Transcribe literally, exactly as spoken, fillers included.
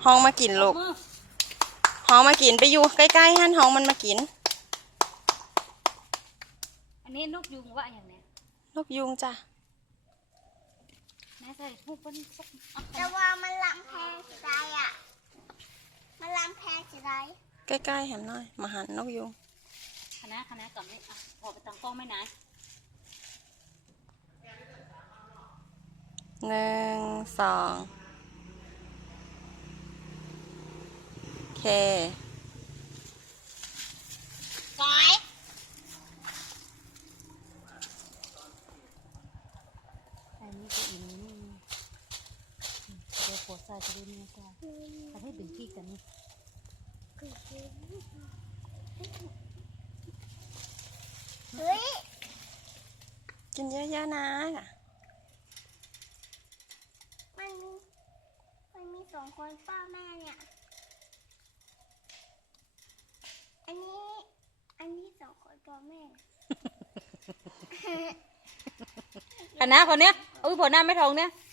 ห้องมากินลูกห้องมากินไปอยู่ใกล้ๆฮั่นห้องมันมากินอันนี้นกยุงว่าอย่างนี้นกยุงจ้ะแม่ใส่พวกมันแต่ว่ามันลำแพงสิได้อ่ะมันลำแพงสิได้ใกล้ๆแหมน้อยมาหันนกยุงคณะคณะก่อนนี่อ่ะพอไปตังกล้องไม่นานหนึ่งสองโอเคสอยอันนี้ก็อีกนี่เดี๋ยวปวดใส่จะได้ไม่ได้ทำให้ดึงที่กันนี่เฮ้ยกินเยอะๆนะมันมีมันมีสองคนป้าแม่เนี่ยอันนี้อันนี้สองคนพ่อแม่คณะคนเนี้ยอุ้ยผลหน้าไม่ทองเนี้ย